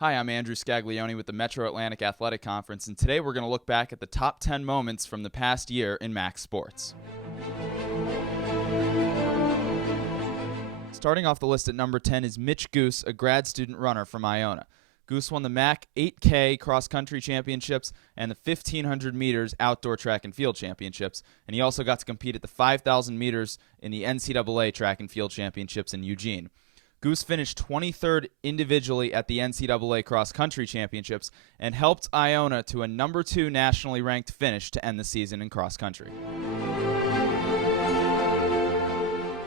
Hi, I'm Andrew Scaglione with the Metro Atlantic Athletic Conference, and today we're going to look back at the top 10 moments from the past year in MAAC sports. Starting off the list at number 10 is Mitch Goose, a grad student runner from Iona. Goose won the MAAC 8K cross-country championships and the 1,500 meters outdoor track and field championships, and he also got to compete at the 5,000 meters in the NCAA track and field championships in Eugene. Goose finished 23rd individually at the NCAA cross-country championships and helped Iona to a number 2 nationally ranked finish to end the season in cross-country.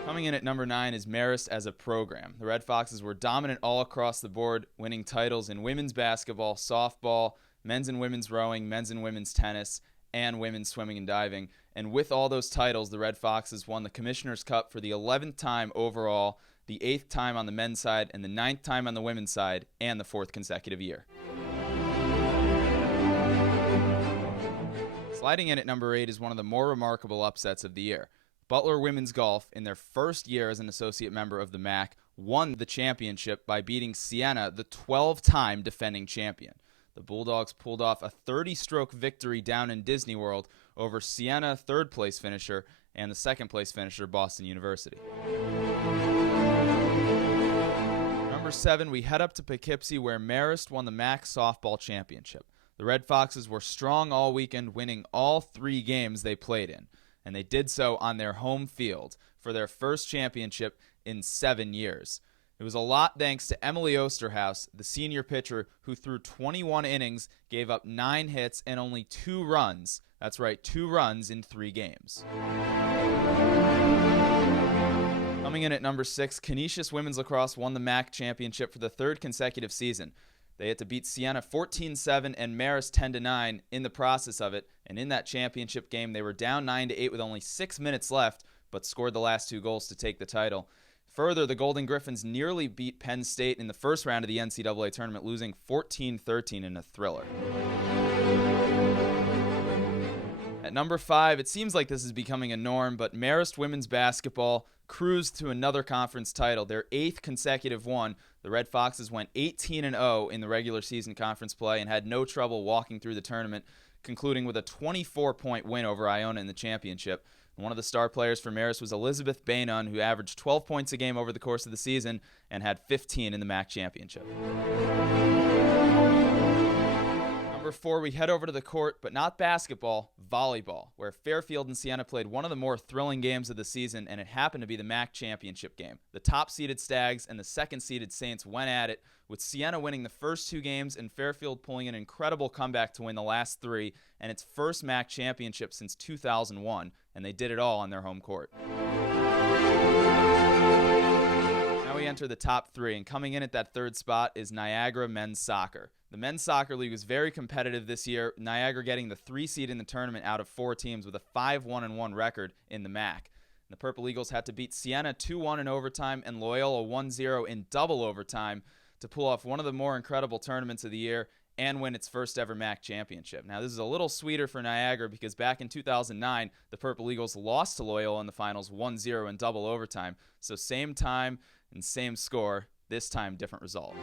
Coming in at number 9 is Marist as a program. The Red Foxes were dominant all across the board, winning titles in women's basketball, softball, men's and women's rowing, men's and women's tennis, and women's swimming and diving. And with all those titles, the Red Foxes won the Commissioner's Cup for the 11th time overall, the 8th time on the men's side, and the 9th time on the women's side, and the 4th consecutive year. Sliding in at number 8 is one of the more remarkable upsets of the year. Butler Women's Golf, in their first year as an associate member of the MAAC, won the championship by beating Siena, the 12-time defending champion. The Bulldogs pulled off a 30-stroke victory down in Disney World over Siena, third-place finisher, and the second-place finisher, Boston University. Number 7, we head up to Poughkeepsie, where Marist won the MAAC softball championship. The Red Foxes were strong all weekend, winning all 3 games they played in, and they did so on their home field for their first championship in 7 years. It was a lot thanks to Emily Osterhaus, the senior pitcher, who threw 21 innings, gave up 9 hits, and only 2 runs. That's right, 2 runs in 3 games. Coming in at number 6, Canisius Women's Lacrosse won the MAAC championship for the 3rd consecutive season. They had to beat Siena 14-7 and Marist 10-9 in the process of it, and in that championship game, they were down 9-8 with only 6 minutes left, but scored the last 2 goals to take the title. Further, the Golden Griffins nearly beat Penn State in the first round of the NCAA tournament, losing 14-13 in a thriller. At number 5, it seems like this is becoming a norm, but Marist women's basketball cruised to another conference title, their 8th consecutive one. The Red Foxes went 18-0 in the regular season conference play and had no trouble walking through the tournament, concluding with a 24-point win over Iona in the championship. One of the star players for Marist was Elizabeth Bainon, who averaged 12 points a game over the course of the season and had 15 in the MAAC championship. Number 4, we head over to the court, but not basketball, volleyball, where Fairfield and Siena played one of the more thrilling games of the season, and it happened to be the MAAC championship game. The top-seeded Stags and the second-seeded Saints went at it, with Siena winning the first 2 games and Fairfield pulling an incredible comeback to win the last 3, and its first MAAC championship since 2001, and they did it all on their home court. Now we enter the top 3, and coming in at that 3rd spot is Niagara men's soccer. The men's soccer league was very competitive this year, Niagara getting the 3 seed in the tournament out of 4 teams with a 5-1-1 record in the MAAC. The Purple Eagles had to beat Siena 2-1 in overtime and Loyola 1-0 in double overtime to pull off one of the more incredible tournaments of the year and win its first ever MAAC championship. Now, this is a little sweeter for Niagara because back in 2009, the Purple Eagles lost to Loyola in the finals 1-0 in double overtime. So same time and same score, this time different result.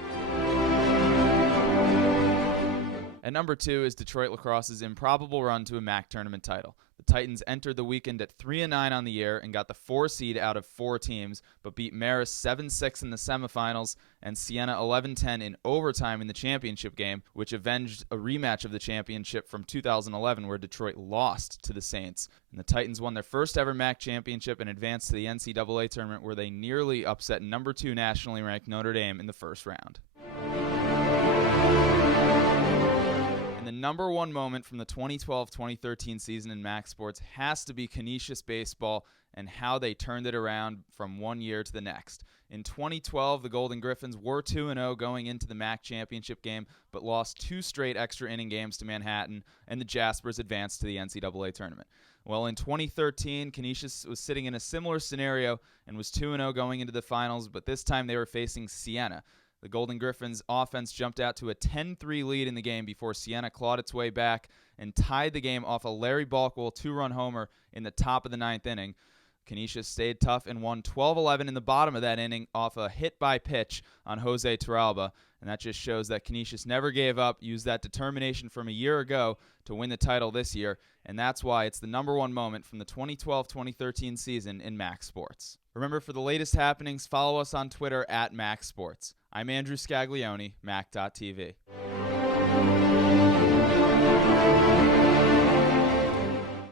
At number 2 is Detroit Lacrosse's improbable run to a MAAC tournament title. The Titans entered the weekend at 3-9 on the year and got the 4 seed out of 4 teams, but beat Marist 7-6 in the semifinals and Siena 11-10 in overtime in the championship game, which avenged a rematch of the championship from 2011 where Detroit lost to the Saints. And the Titans won their first ever MAAC championship and advanced to the NCAA tournament where they nearly upset number 2 nationally ranked Notre Dame in the first round. And the number 1 moment from the 2012-2013 season in MAAC sports has to be Canisius baseball and how they turned it around from one year to the next. In 2012, the Golden Griffins were 2-0 going into the MAAC championship game, but lost 2 straight extra inning games to Manhattan, and the Jaspers advanced to the NCAA tournament. Well, in 2013, Canisius was sitting in a similar scenario and was 2-0 going into the finals, but this time they were facing Siena. The Golden Griffins' offense jumped out to a 10-3 lead in the game before Siena clawed its way back and tied the game off a Larry Balkwell 2-run homer in the top of the 9th inning. Canisius stayed tough and won 12-11 in the bottom of that inning off a hit by pitch on Jose Turalba. And that just shows that Canisius never gave up, used that determination from a year ago to win the title this year. And that's why it's the number one moment from the 2012-2013 season in MAAC Sports. Remember, for the latest happenings, follow us on Twitter at MAAC Sports. I'm Andrew Scaglione, MAAC.tv.